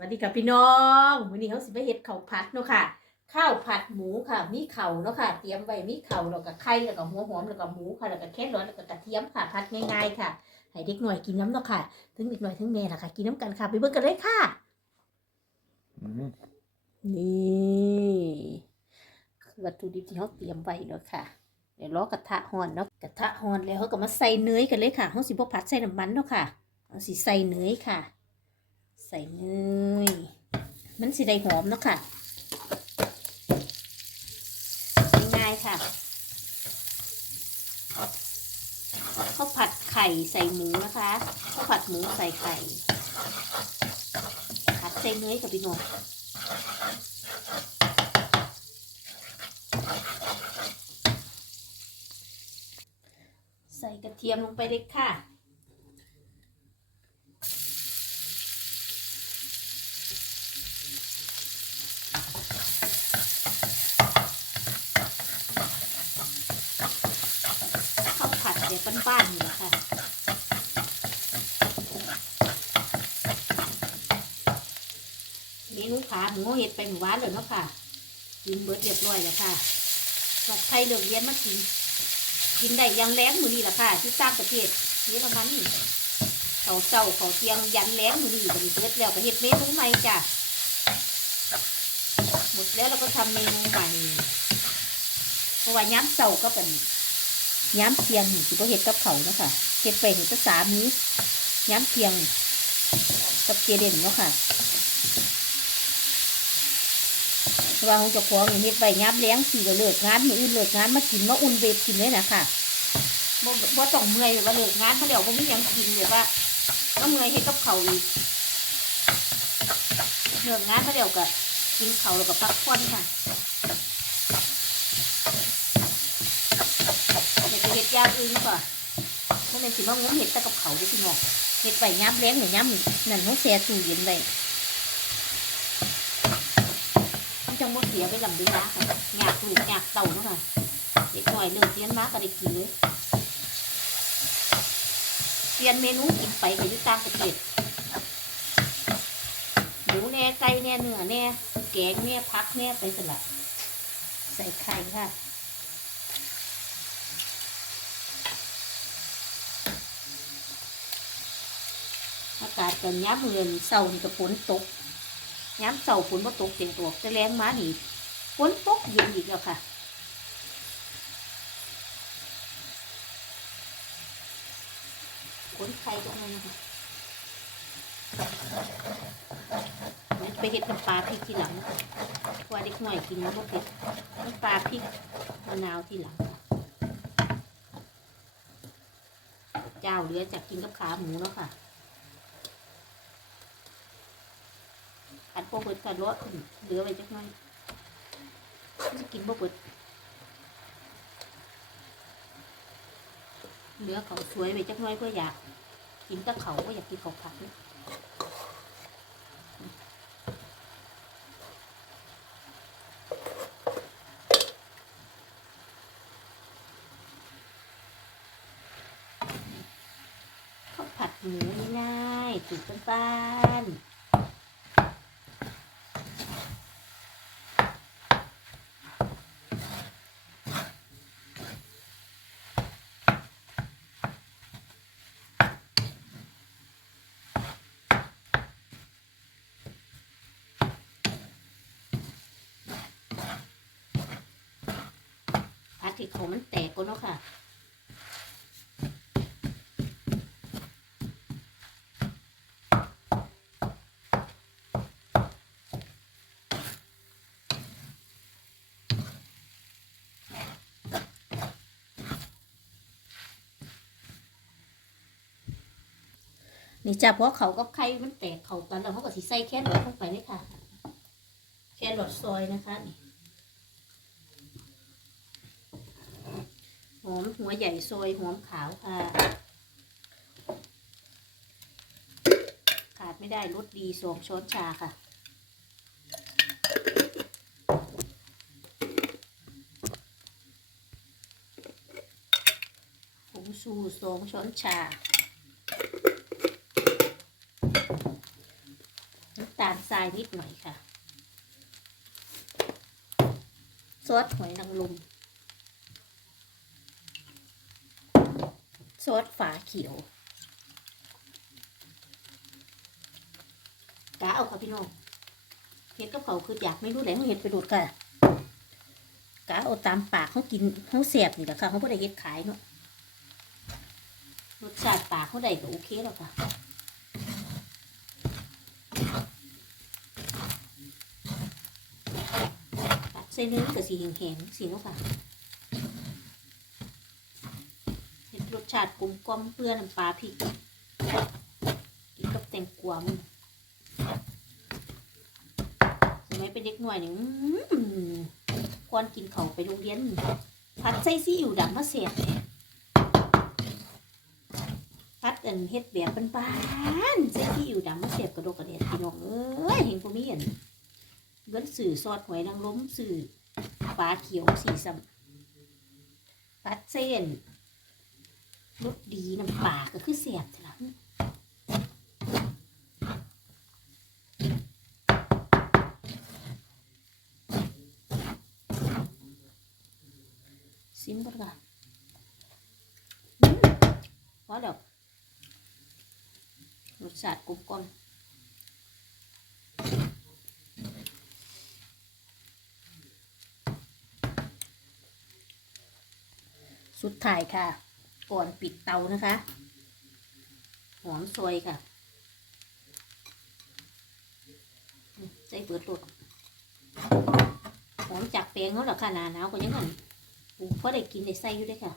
วัสดีค่ะพี่น้องวันนี้เขาสิไปเฮ็ดข้าวผัดเนาะค่ะ ข้าวผัดหมูค่ะ มีเข่าเนาะค่ะ เตรียมไว้มีเข่าแล้วก็ไข่แล้วก็หัวหอมแล้วก็หมูค่ะแล้วก็แครอทแล้วก็กระเทียมค่ะผัดง่ายๆค่ะให้เด็กหน่อยกินน้ำเนาะค่ะ ถึงเด็กหน่อยถึงแม่ล่ะค่ะ กินน้ำกันค่ะไปเบิ่งกันเลยค่ะนี่วัตถุดิบที่เขาเตรียมไว้เนาะค่ะเดี๋ยวรอกระทะฮอนเนาะกระทะฮอนแล้วเขาก็มาใส่เนยกันเลยค่ะเขาสิบ่ผัดใส่น้ำมันเนาะค่ะเขาสิใส่เนยค่ะ ใส่เนยมันสิได้หอมเนาะค่ะง่ายค่ะข้าวผัดไข่ใส่หมูนะคะข้าวผัดหมูใส่ไข่ผัดใส่เนยกับพี่น้องใส่กระเทียมลงไปเลยค่ะ ข้าวผัดแบ้านนี่แหละค่ะเมนูขาหมูเห็ดไปหมู่บ้านเลยเนาะค่ะกินเบิดเรียบร้อยแล้วค่ะนอกไทยเลิกเรียนมากิน กินได้ยังแรงมือนี่แหละค่ะ ที่สร้างประเทศเยอรมันเขาเจ้าเขาเทียงยันแรงมือนี่ก็มีเบิดแล้วก็เห็ดเมนูใหม่จ้ะหมดแล้วเราก็ทำเมนูใหม่เพราะว่าย้ำเสาก็เป็น ย้ำเทียงสิบเห็ดกับเขาเนาะค่ะเห็ดไปเห็ดกับสามีย้ำเทียงกับเจเด่นเนาะค่ะเพราะว่าของจ้าขององเฮ็ดใบย้ำเลี้ยงสี่ก็เลิกงานมืออื่นเลิกงานมากินมาอุ่นเวฟกินเลยนะค่ะบ่บ่ต้องเมื่อยว่าเลิกงานเขาเดี๋ยวบ่มีหยังกินเลยว่าก็เมื่อยเฮ็ดกับเขาอีกเลิกงานเขาเดี๋ยวก็กินเขาแล้วก็พักผ่อนค่ะเางอื่นก่อนเพราะเป็นสิมางมเฮ็ดแต่กับเขาวเด้อพี่น้องเฮ็ดใบย้ำเลี้ยงเนี่ยย้ำนี่นั่นเขาแช่ตู้เย็นไว้มันจังบ่เสียไปลำดึงนะค่ะอยากลูกอยากเต่าเนาะค่ะเด็กหน่อยเลิกเรียนมาก็ได้กินเลยเปลี่ยนเมนูกินไปไปอยู่ต่างประเทศหมูแน่ไก่แน่เนื้อแน่แกงแน่พักแน่ไปสละใส่ไข่ค่ะ อากาศกันย้ำเงินเสาร์นี่ก็ฝนตกย้ำเสาฝนมาตกเต็มตัวจะแรงมาหนิฝนตกเย็นอีกแล้วค่ะฝนไข่ตรงนั้นนะคะไปเห็ดน้ำปลาพริกทีหลังว่าเด็กหน่อยกินน้ำบ่เผ็ดน้ำปลาพริกมะนาวทีหลัง เจ้าเหลือจากกินกับขาหมูแล้วค่ะ อันพวกเบิดกันรอเหลือไว้จักหน่อยจะกินบ่เบิดเหลือเขาสวยไว้จักหน่อยเพื่อยาก กินตะเขาก็อยากกินเขาผัดนี่ผัดหมูง่ายๆสูตรบ้านๆ พัดที่เขามันแตกก็เนาะค่ะนี่จ้ะเพราะเขากับไข่มันแตกเขากันแล้วเขาก็สิใส่แค่รอทลงไปเลยค่ะ แค่รอทซอยนะคะนี่ หอมหัวใหญ่ซอยหอมขาวค่ะ ขาดไม่ได้รสดีสองช้อนชาค่ะผงชูสองช้อนชาน้ำตาลทรายนิดหน่อยค่ะ ซอสหอยนางรม ซอสฝาเขียวกะเอาค่ะพี่น้องเห็ดกับเขาคืออยากไม่รู้แหละเขาเห็ดไปดูดค่ะกะเอาตามปากเขากินเขาเสียบนี่แหละค่ะเขาไม่ได้เห็ดขายเนาะรสชาติปากเขาได้ก็โอเคแล้วค่ะตัดเส้นเนื้อกับสีแห้งๆสีนู้นค่ะนร สชาติกลมกล่อมเปื้อนน้ำปลาพริกกินกับแตงกวามันสมัยเป็นเด็กหน่อยเนี่ยอื้อก่อนกินเขาไปโรงเรียนผัดไส้ซีอิ๊วดำมาเสียบเนี่ยผัดอันเฮ็ดแบบบ้านไส้ซีอิ๊วดำมาเสียบกระดกกระเดียดพี่น้องเอ้ยเห็นพวกนี้เห็นเงินสื่อซอดหวยนางรมสื่อปลาเขียวสีสัมปัดเส้น รสดีน้ำปลาก็คือเสียบทีหลังซิมก่อนค่ะอืมพอแล้วรสชาติกลมกล่อมสุดท้ายค่ะ ก่อนปิดเตานะคะ หอมซอยค่ะ ใส่เบิดรดหอมจากแปลงเขาหรอค่ะหนาหนาวก็ยังไงปลูกเพราะได้กินได้ใส่อยู่ด้วยค่ะ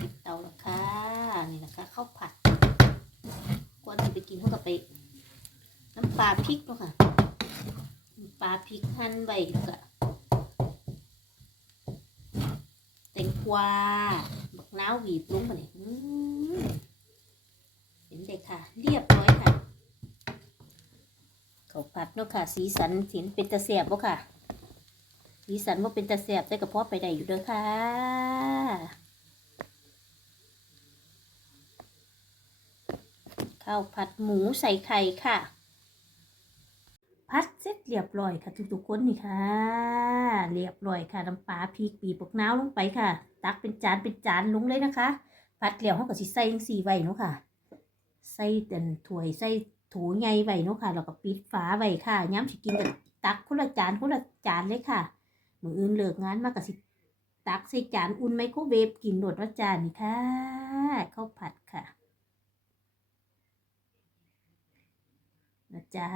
ปิดเตาแล้วค่ะนี่นะคะข้าวผัดก่อนที่ไปกินเขาก็ไป น้ำปลาพริกเนาะค่ะ ปลาพริกหั่นใบแล้วก็แตงกวาบักนาวหวีบลงมาเนี่ยเห็นเด็กค่ะ เรียบร้อยค่ะเขาวผัดเนาะค่ะ สีสันสีเป็นตะเสียบบ่ค่ะ สีสันว่าเป็นตะเสียบแต่กระเพาะไปได้อยู่เด้อค่ะข้าวผัดหมูใส่ไข่ค่ะ พัดเสร็จเรียบร้อยค่ะ ทุกๆคนนี่ค่ะ เรียบร้อยค่ะน้ำปลาพริกปีบกน้าวลงไปค่ะ ตักเป็นจานเป็นจานลงเลยนะคะ พัดแล้วเขาก็สิใส่จังสี่ไว้เนาะค่ะ ใส่เต็นถ้วยใส่ถูใหญ่ไว้เนาะค่ะแล้วก็ปิดฝาไว้ค่ะย้ำสิกินกับตักคนละจานคนละจานเลยค่ะมืออื่นเลิกงานมากกับสิตักใส่จานอุ่นไมโครเวฟกินโดดว่าจานนี่ค่ะข้าวผัดค่ะนะจ้า